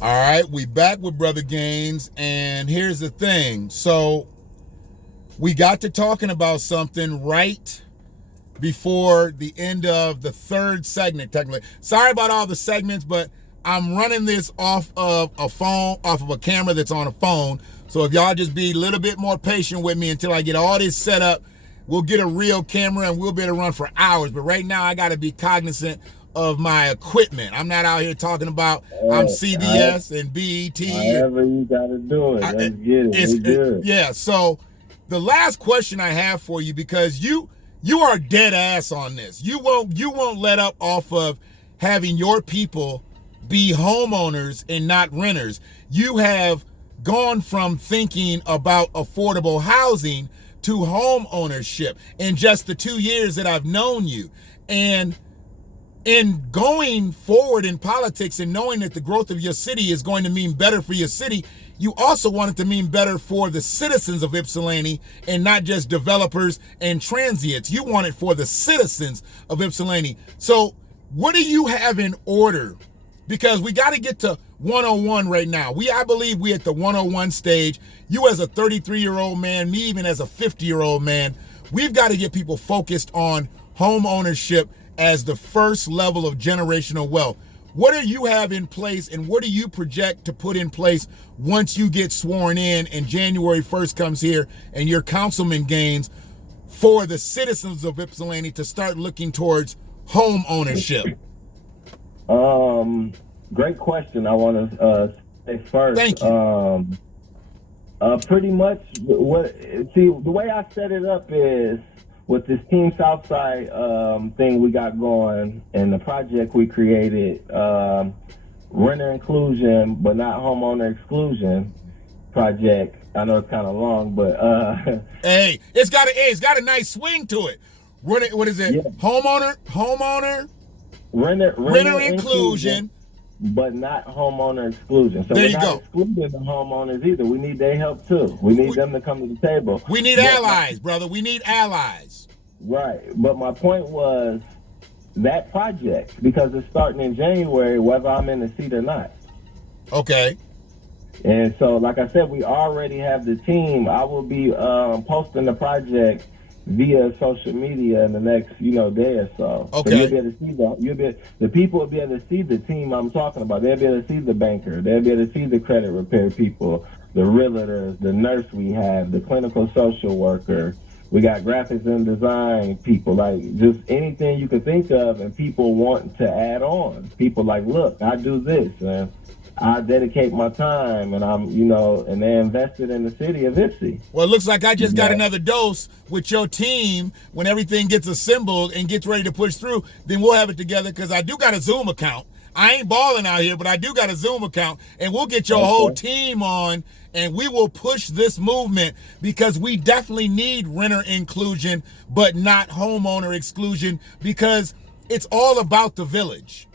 All right, we back with Brother Gaines, and here's the thing. So we got to talking about something right before the end of the third segment, technically. Sorry about all the segments, but I'm running this off of a phone, off of a camera that's on a phone. So if y'all just be a little bit more patient with me until I get all this set up, we'll get a real camera and we'll be able to run for hours. But right now I got to be cognizant of my equipment. I'm not out here talking about I'm CBS and BET. However you got to do it. Let's get it. It's good. Yeah, so the last question I have for you, because you are dead ass on this. You won't let up off of having your people be homeowners and not renters. You have gone from thinking about affordable housing to home ownership in just the 2 years that I've known you. And in going forward in politics and knowing that the growth of your city is going to mean better for your city, you also want it to mean better for the citizens of Ypsilanti and not just developers and transients. You want it for the citizens of Ypsilanti. So what do you have in order? Because we got to get to 101 right now. I believe we at the 101 stage. You as a 33-year-old man, me even as a 50-year-old man, we've got to get people focused on home ownership as the first level of generational wealth. What do you have in place, and what do you project to put in place once you get sworn in and January 1st comes here and your councilman gains for the citizens of Ypsilanti to start looking towards home ownership? Great question. I want to say first. Thank you. Pretty much the way I set it up is with this Team Southside thing we got going and the project we created, renter inclusion but not homeowner exclusion project. I know it's kind of long, but hey, it's got a nice swing to it. What is it? Yeah. Homeowner, renter inclusion, but not homeowner exclusion. So there we're not excluding the homeowners either. We need their help too. We need them to come to the table. We need allies, brother. We need allies. Right. But my point was that project, because it's starting in January, whether I'm in the seat or not. Okay. And so, like I said, we already have the team. I will be posting the project via social media in the next, day or so. Okay. So you'll be able to see the people will be able to see the team I'm talking about. They'll be able to see the banker. They'll be able to see the credit repair people, the realtors, the nurse we have, the clinical social worker. We got graphics and design people, like just anything you could think of, and people want to add on. People like, look, I do this, and I dedicate my time, and I'm, and they're invested in the city of Ypsi. Well, it looks like I just got another dose with your team. When everything gets assembled and gets ready to push through, then we'll have it together, because I do got a Zoom account. I ain't balling out here, but I do got a Zoom account, and we'll get your whole team on, and we will push this movement, because we definitely need renter inclusion, but not homeowner exclusion, because it's all about the village.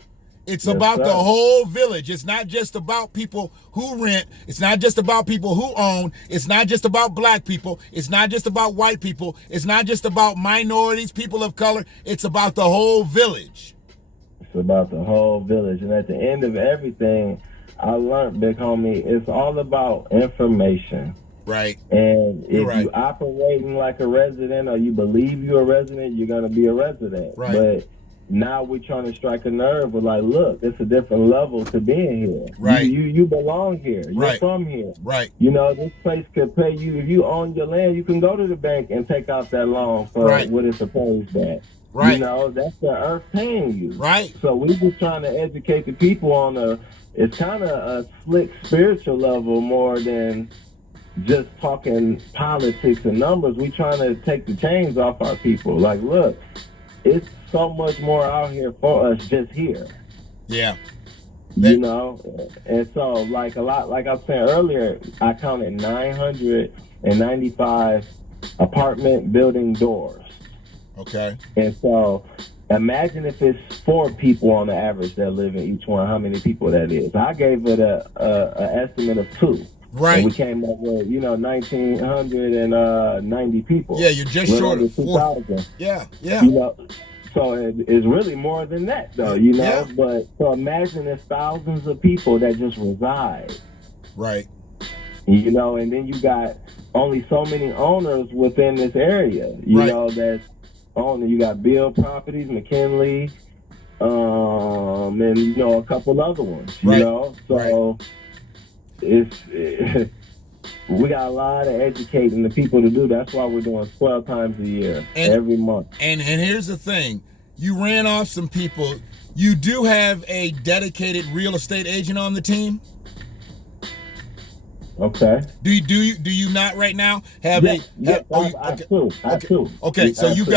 It's about the whole village. It's not just about people who rent. It's not just about people who own. It's not just about black people. It's not just about white people. It's not just about minorities, people of color. It's about the whole village. It's about the whole village. And at the end of everything, I learned, big homie, it's all about information. Right. And if you operating like a resident, or you believe you're a resident, you're going to be a resident. Right. But now we're trying to strike a nerve with, like, look, it's a different level to being here. Right. You belong here. You're from here. Right. This place could pay you. If you own your land, you can go to the bank and take out that loan for what it's supposed at. Right. That's the earth paying you. Right. So we're just trying to educate the people on it's kind of a slick spiritual level more than just talking politics and numbers. We're trying to take the chains off our people. Like, look, it's so much more out here for us just here. Yeah. And so, like I was saying earlier, I counted 995 apartment building doors. Okay. And so imagine if it's 4 people on the average that live in each one, how many people that is. I gave it a estimate of 2. Right. And we came up with, 1,990 people. Yeah, you're just short of 2,000. Yeah. So it's really more than that, though, you know. Yeah. But so imagine there's thousands of people that just reside, Right. you know, and then you got only so many owners within this area, you Right. know, that's owning. You got Bill Properties, McKinley, and you know, a couple other ones, you Right. know. So we got a lot of educating the people to do. That's why we're doing 12 times a year, every month. And here's the thing. You ran off some people. You do have a dedicated real estate agent on the team? Okay. Do you not right now have I do. Okay, so I you've do.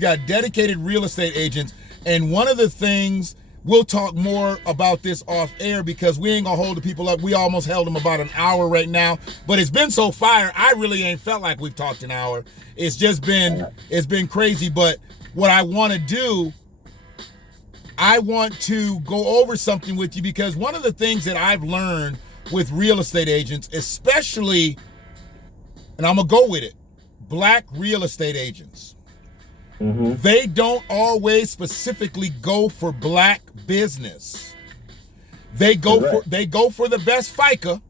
got dedicated real estate agents, and one of the things, we'll talk more about this off air because we ain't gonna hold the people up. We almost held them about an hour right now, but it's been so fire. I really ain't felt like we've talked an hour. It's been crazy. But what I want to do, I want to go over something with you because one of the things that I've learned with real estate agents, especially, and I'm gonna go with it, black real estate agents. Mm-hmm. They don't always specifically go for black business. They go for the best FICA.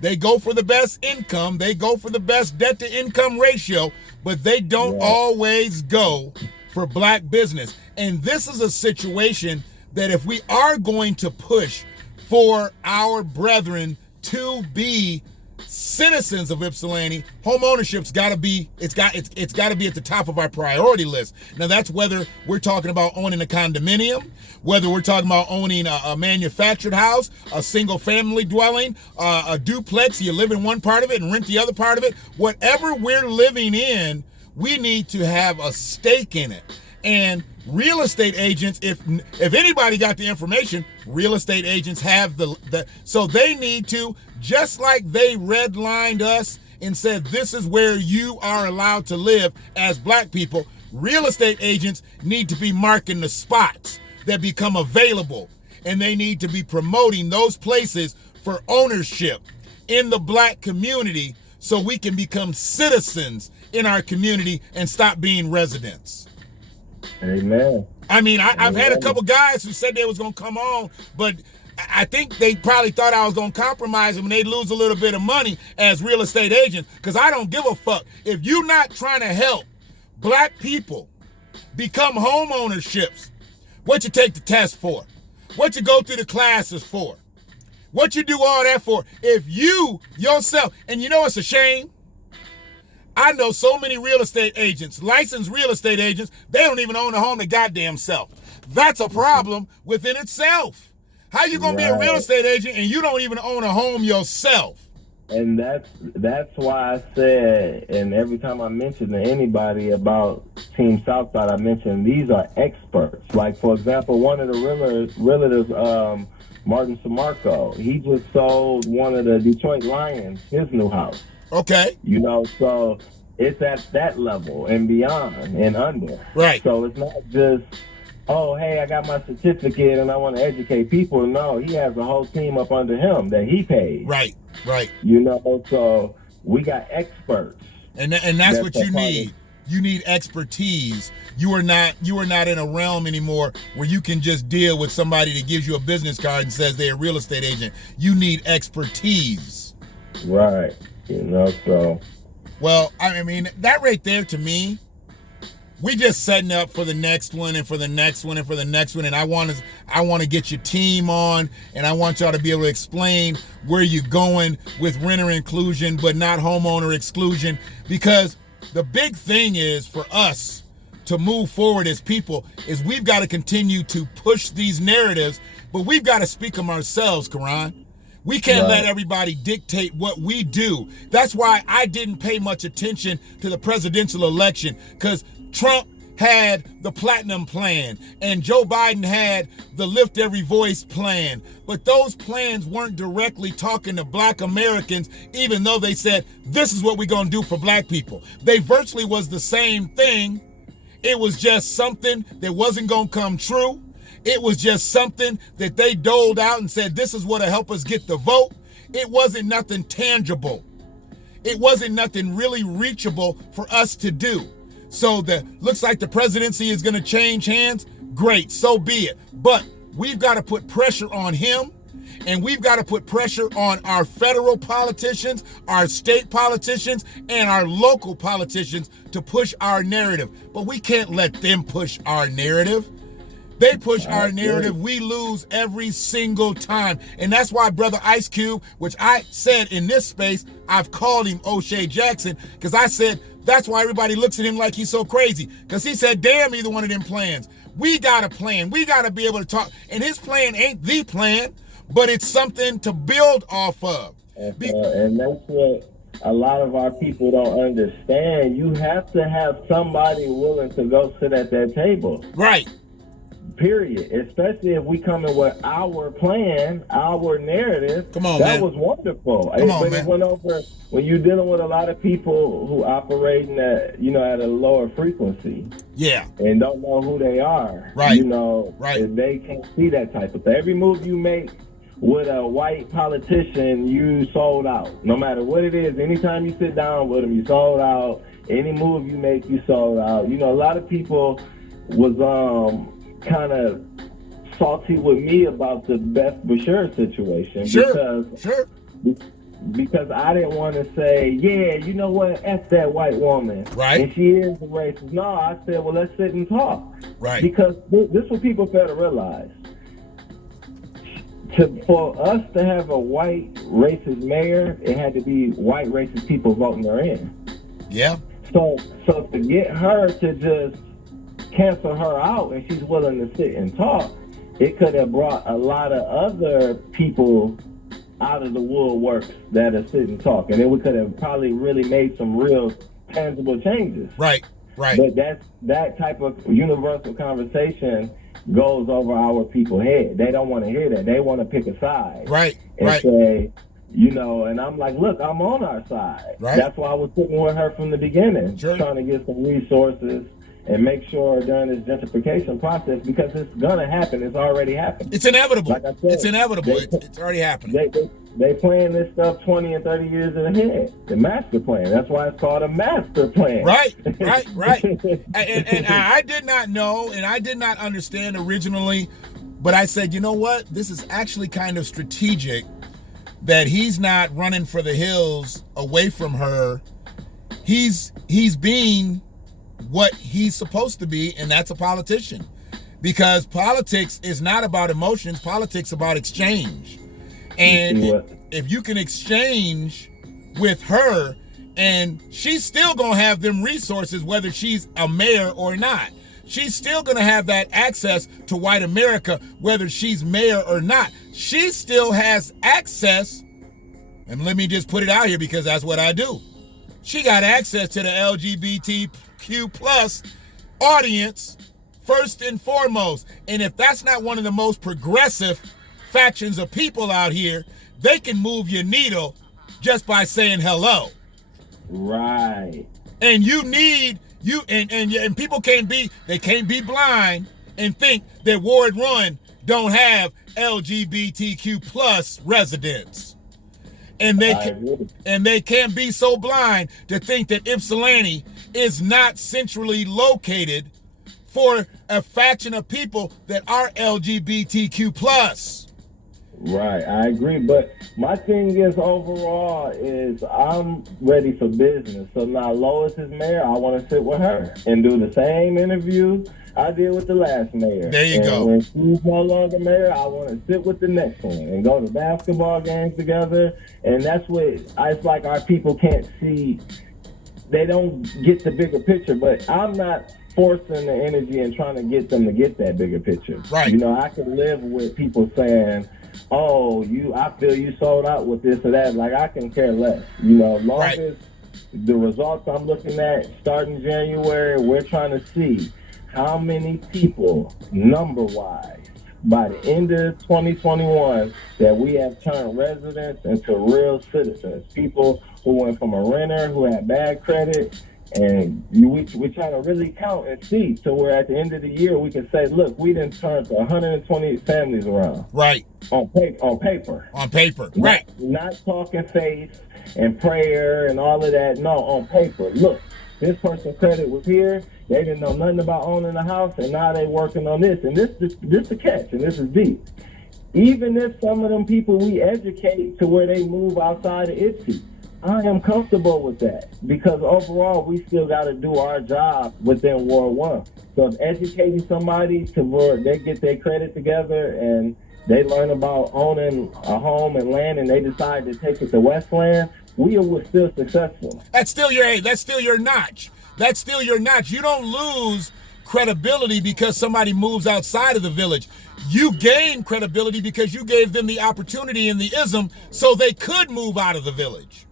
They go for the best income. They go for the best debt to income ratio, but they don't always go for black business. And this is a situation that if we are going to push for our brethren to be citizens of Ypsilanti, home ownership's got to be it's got to be at the top of our priority list. Now that's whether we're talking about owning a condominium, whether we're talking about owning a manufactured house, a single family dwelling, a duplex, you live in one part of it and rent the other part of it. Whatever we're living in, we need to have a stake in it. And real estate agents, if anybody got the information, real estate agents have the so they need to, just like they redlined us and said this is where you are allowed to live as black people, real estate agents need to be marking the spots that become available, and they need to be promoting those places for ownership in the black community so we can become citizens in our community and stop being residents. Amen. I mean, I've had a couple guys who said they was going to come on, but I think they probably thought I was going to compromise them and they'd lose a little bit of money as real estate agents, because I don't give a fuck. If you're not trying to help black people become home ownerships, what you take the test for, what you go through the classes for, what you do all that for, if you yourself, and you know it's a shame, I know so many real estate agents, licensed real estate agents, they don't even own a home their goddamn self. That's a problem within itself. How you gonna be a real estate agent and you don't even own a home yourself? And that's why I said, and every time I mention to anybody about Team Southside, I mention these are experts. Like, for example, one of the realtors, Martin Samarco, he just sold one of the Detroit Lions his new house. Okay. You know, so it's at that level and beyond and under. Right. So it's not just, oh, hey, I got my certificate and I want to educate people. No, he has a whole team up under him that he pays. Right. You know, so we got experts. And that's what you need. You need expertise. You are not in a realm anymore where you can just deal with somebody that gives you a business card and says they're a real estate agent. You need expertise. Right. You know, so. Well, I mean, that right there to me, we just setting up for the next one and for the next one and for the next one. And I want to get your team on, and I want y'all to be able to explain where you're going with renter inclusion, but not homeowner exclusion. Because the big thing is for us to move forward as people is we've got to continue to push these narratives, but we've got to speak them ourselves, Karan. We can't let everybody dictate what we do. That's why I didn't pay much attention to the presidential election, because Trump had the Platinum Plan and Joe Biden had the Lift Every Voice plan. But those plans weren't directly talking to black Americans, even though they said, this is what we're going to do for black people. They virtually was the same thing. It was just something that wasn't going to come true. It was just something that they doled out and said, this is what'll help us get the vote. It wasn't nothing tangible. It wasn't nothing really reachable for us to do. So looks like the presidency is going to change hands. Great, so be it. But we've got to put pressure on him, and we've got to put pressure on our federal politicians, our state politicians, and our local politicians to push our narrative. But we can't let them push our narrative. They push our narrative, we lose every single time. And that's why Brother Ice Cube, which I said in this space, I've called him O'Shea Jackson, because I said that's why everybody looks at him like he's so crazy. Because he said, damn either one of them plans. We got a plan. We got to be able to talk. And his plan ain't the plan, but it's something to build off of. And that's what a lot of our people don't understand. You have to have somebody willing to go sit at that table. Right. Period. Especially if we come in with our plan, our narrative. Come on, that man. was wonderful. Come on, but man. it went over when you're dealing with a lot of people who operating at a lower frequency. Yeah. And don't know who they are. Right. Right. They can't see that type of thing. Every move you make with a white politician, you sold out. No matter what it is, anytime you sit down with them, you sold out. Any move you make, you sold out. A lot of people was kind of salty with me about the Beth Bashir situation. Because I didn't want to say, yeah, you know what, F that white woman. Right. And she is a racist. No, I said, well, let's sit and talk. Right. Because this is what people fail to realize. For us to have a white racist mayor, it had to be white racist people voting her in. Yeah. So to get her to just cancel her out and she's willing to sit and talk, it could have brought a lot of other people out of the woodworks that are sit and talk, and then we could have probably really made some real tangible changes. Right. But that type of universal conversation goes over our people's head. They don't want to hear that. They want to pick a side. Right. And say, and I'm like, look, I'm on our side. Right. That's why I was sitting with her from the beginning, trying to get some resources and make sure during this gentrification process, because it's gonna happen. It's already happened. It's inevitable. Like I said, it's inevitable. It's already happening. They plan this stuff 20 and 30 years ahead. The master plan. That's why it's called a master plan. Right. and I did not know, and I did not understand originally, but I said, you know what? This is actually kind of strategic that he's not running for the hills away from her. He's being what he's supposed to be, and that's a politician. Because politics is not about emotions. Politics is about exchange. And if you can exchange with her, and she's still going to have them resources, whether she's a mayor or not. She's still going to have that access to white America, whether she's mayor or not. She still has access, and let me just put it out here because that's what I do. She got access to the LGBTQ plus audience first and foremost. And if that's not one of the most progressive factions of people out here, they can move your needle just by saying hello. Right. And and people can't be blind and think that Ward 1 don't have LGBTQ plus residents. And they can't be so blind to think that Ypsilanti is not centrally located for a faction of people that are LGBTQ plus. Right, I agree. But my thing is overall is I'm ready for business. So now Lois is mayor. I want to sit with her and do the same interview I did with the last mayor. There you go. When she's no longer mayor, I want to sit with the next one and go to basketball games together. And that's what it's like our people can't see. They don't get the bigger picture. But I'm not forcing the energy and trying to get them to get that bigger picture. Right. I can live with people saying, oh, I feel you sold out with this or that. Like, I can care less. Long as the results I'm looking at starting January, we're trying to see how many people, number-wise, by the end of 2021, that we have turned residents into real citizens. People who went from a renter, who had bad credit, and we try to really count and see. So we're at the end of the year, we can say, look, we done turned 120 families around. Right. On paper. On paper, right. Not talking faith and prayer and all of that. No, on paper. Look, This person's credit was here. They didn't know nothing about owning a house, and now they working on this. And this the catch, and this is deep. Even if some of them people we educate to where they move outside of Ypsi, I am comfortable with that, because overall we still got to do our job within World One. So if educating somebody to where they get their credit together and they learn about owning a home and land, and they decide to take it to Westland, we were still successful. That's still your notch. That's still your notch. You don't lose credibility because somebody moves outside of the village. You gain credibility because you gave them the opportunity in the ism so they could move out of the village.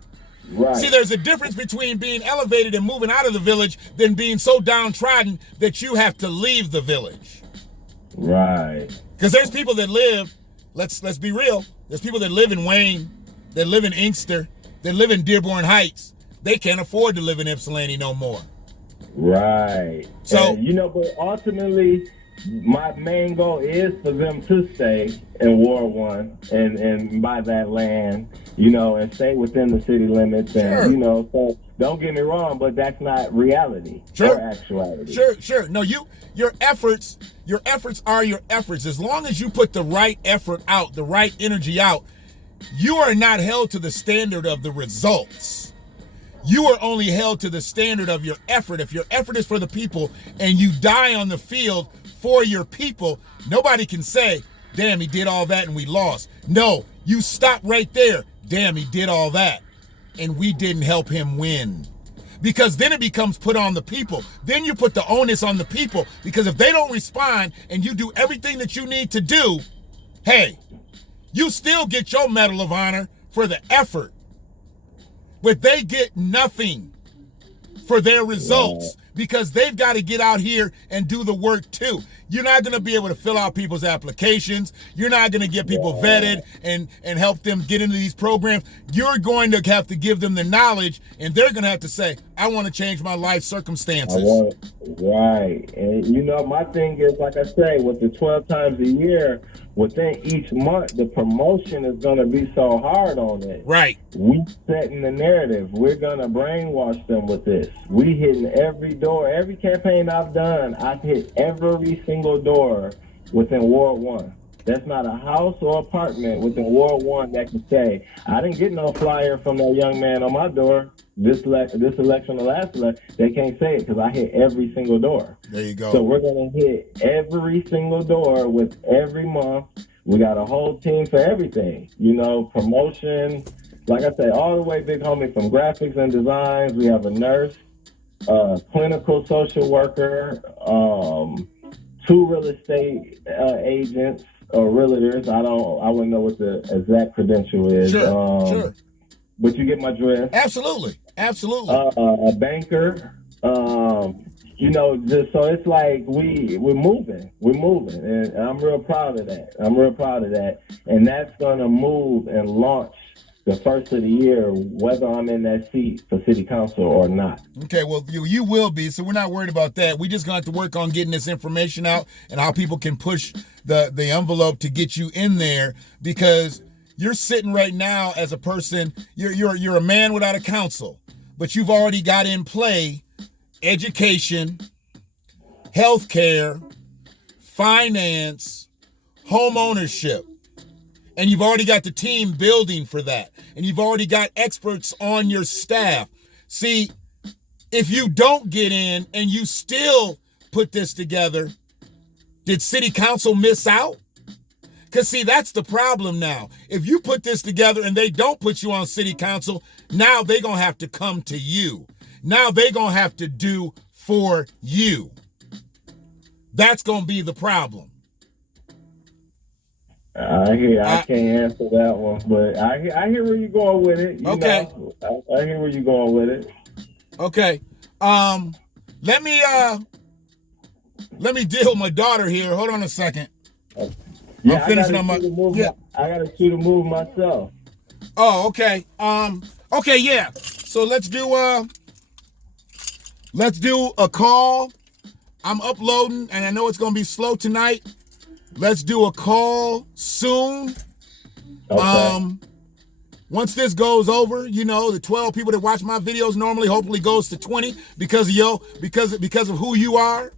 Right. See, there's a difference between being elevated and moving out of the village than being so downtrodden that you have to leave the village. Right. Because there's people that live, let's be real, there's people that live in Wayne, that live in Inkster, that live in Dearborn Heights. They can't afford to live in Ypsilanti no more. Right. So, and, but ultimately, my main goal is for them to stay in Ward 1 and buy that land, and stay within the city limits. And, sure. So don't get me wrong, but that's not reality sure. or actuality. Sure. No, your efforts are your efforts. As long as you put the right effort out, the right energy out, you are not held to the standard of the results. You are only held to the standard of your effort. If your effort is for the people and you die on the field for your people, nobody can say, damn, he did all that and we lost. No, you stop right there. Damn, he did all that and we didn't help him win. Because then it becomes put on the people. Then you put the onus on the people, because if they don't respond and you do everything that you need to do, hey, you still get your Medal of Honor for the effort. But they get nothing for their results because they've got to get out here and do the work too. You're not going to be able to fill out people's applications. You're not going to get people vetted and help them get into these programs. You're going to have to give them the knowledge, and they're going to have to say, I want to change my life circumstances. Right. And, my thing is, like I say, with the 12 times a year, within each month, the promotion is going to be so hard on it. Right. We setting the narrative. We're going to brainwash them with this. We hitting every door. Every campaign I've done, I've hit every single door within Ward 1. That's not a house or apartment within Ward 1 that can say, I didn't get no flyer from that young man on my door this election or last election. They can't say it because I hit every single door. There you go. So we're going to hit every single door with every month. We got a whole team for everything, promotion. Like I say, all the way, big homie, from graphics and designs. We have a nurse, clinical social worker, 2 real estate agents or realtors. I wouldn't know what the exact credential is. Sure. But you get my drift. Absolutely. A banker. Just so it's like we're moving, and I'm real proud of that. And that's gonna move and launch the first of the year, whether I'm in that seat for city council or not. Okay, well, you will be, so we're not worried about that. We just going to have to work on getting this information out and how people can push the envelope to get you in there, because you're sitting right now as a person, you're a man without a council, but you've already got in play education, healthcare, finance, home ownership. And you've already got the team building for that. And you've already got experts on your staff. See, if you don't get in and you still put this together, did city council miss out? Because, see, that's the problem now. If you put this together and they don't put you on city council, now they're going to have to come to you. Now they're going to have to do for you. That's going to be the problem. I can't answer that one, but I hear where you're going with it. Okay. I hear where you're going with it. Okay. Let me deal with my daughter here. Hold on a second. Yeah, I'm finishing on my. I got to shoot a move myself. Oh, okay. Okay, yeah. So let's do a call. I'm uploading, and I know it's gonna be slow tonight. Let's do a call soon. Okay. Once this goes over, you know, the 12 people that watch my videos normally hopefully goes to 20 because of who you are.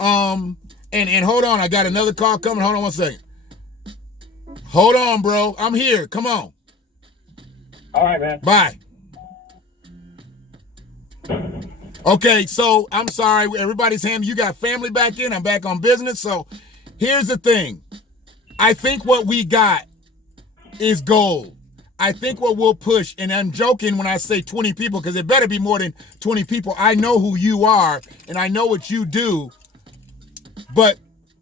And hold on, I got another call coming. Hold on 1 second. Hold on, bro. I'm here. Come on. All right, man. Bye. Okay, so I'm sorry. Everybody's handling. You got family back in. I'm back on business. So here's the thing. I think what we got is gold. I think what we'll push, and I'm joking when I say 20 people, because it better be more than 20 people. I know who you are, and I know what you do. But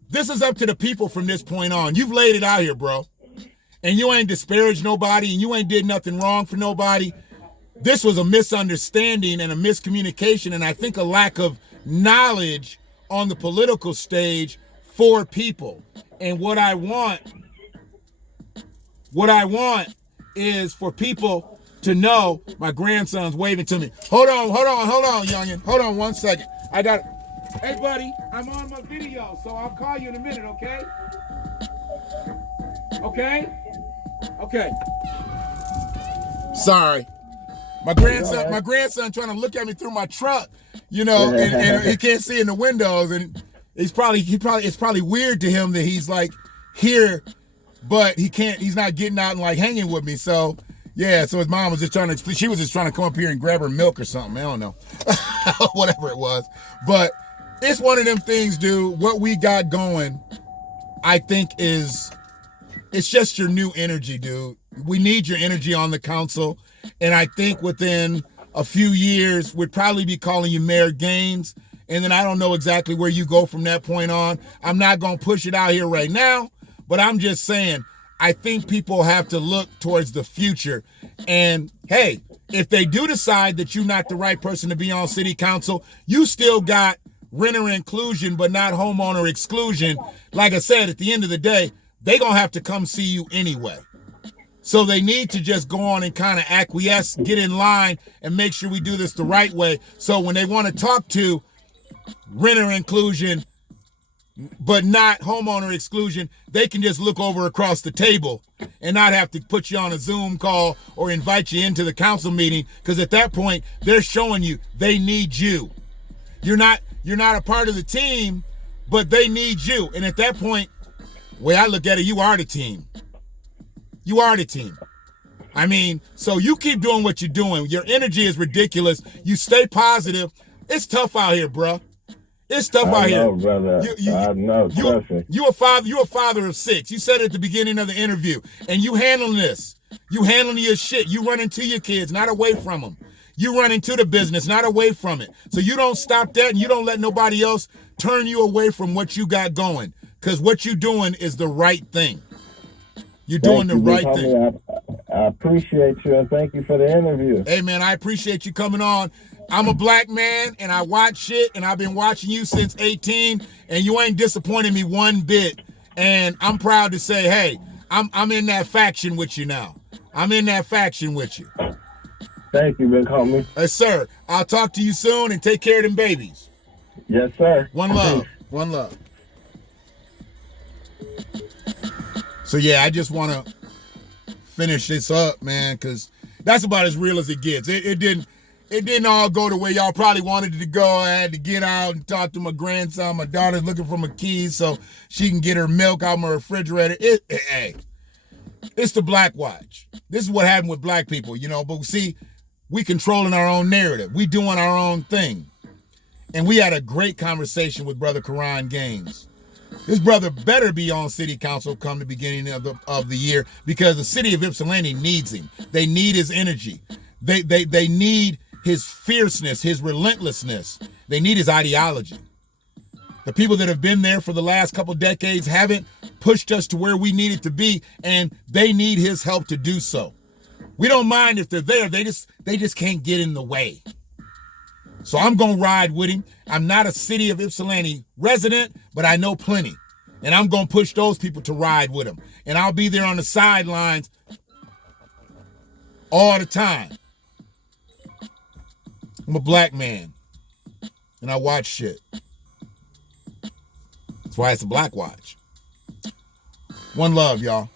this is up to the people from this point on. You've laid it out here, bro. And you ain't disparaged nobody, and you ain't did nothing wrong for nobody. This was a misunderstanding and a miscommunication, and I think a lack of knowledge on the political stage for people. And what I want is for people to know. My grandson's waving to me. Hold on, youngin. Hold on 1 second. Hey, buddy, I'm on my video, so I'll call you in a minute, okay? Okay. Sorry. My grandson trying to look at me through my truck, you know, and he can't see in the windows, and it's probably weird to him that he's like here, but he's not getting out and like hanging with me. So yeah, so his mom was just trying to come up here and grab her milk or something. I don't know, whatever it was, but it's one of them things, dude. What we got going, I think it's just your new energy, dude. We need your energy on the council. And I think within a few years, we'd probably be calling you Mayor Gaines. And then I don't know exactly where you go from that point on. I'm not going to push it out here right now, but I'm just saying, I think people have to look towards the future. And hey, if they do decide that you're not the right person to be on city council, you still got renter inclusion, but not homeowner exclusion. Like I said, at the end of the day, they going to have to come see you anyway. So they need to just go on and kind of acquiesce, get in line, and make sure we do this the right way. So when they want to talk to renter inclusion, but not homeowner exclusion, they can just look over across the table and not have to put you on a Zoom call or invite you into the council meeting, because at that point, they're showing you they need you. You're not a part of the team, but they need you. And at that point, the way I look at it, you are the team. You are the team. I mean, so you keep doing what you're doing. Your energy is ridiculous. You stay positive. It's tough out here, bro. It's tough out here. Brother. I know, brother. You're a father of 6. You said it at the beginning of the interview. And you handling this. You handling your shit. You running to your kids, not away from them. You run into the business, not away from it. So you don't stop that, and you don't let nobody else turn you away from what you got going. Because what you're doing is the right thing. You're doing the right thing. I appreciate you, and thank you for the interview. Hey, man, I appreciate you coming on. I'm a black man, and I watch shit, and I've been watching you since 18, and you ain't disappointed me one bit. And I'm proud to say, hey, I'm in that faction with you now. I'm in that faction with you. Thank you, big homie. Yes, sir. I'll talk to you soon, and take care of them babies. Yes, sir. One love. One love. So yeah, I just want to finish this up, man, because that's about as real as it gets. It didn't all go the way y'all probably wanted it to go. I had to get out and talk to my grandson. My daughter's looking for my keys so she can get her milk out of my refrigerator. Hey, it's the BlackWatch. This is what happened with black people, you know. But see, we controlling our own narrative. We doing our own thing. And we had a great conversation with Brother Karan Gaines. This brother better be on city council come the beginning of the year, because the city of Ypsilanti needs him. They need his energy. They need his fierceness, his relentlessness. They need his ideology. The people that have been there for the last couple decades haven't pushed us to where we needed to be, and they need his help to do so. We don't mind if they're there. They just can't get in the way. So I'm going to ride with him. I'm not a city of Ypsilanti resident, but I know plenty. And I'm going to push those people to ride with him. And I'll be there on the sidelines all the time. I'm a black man. And I watch shit. That's why it's a BlackWatch. One love, y'all.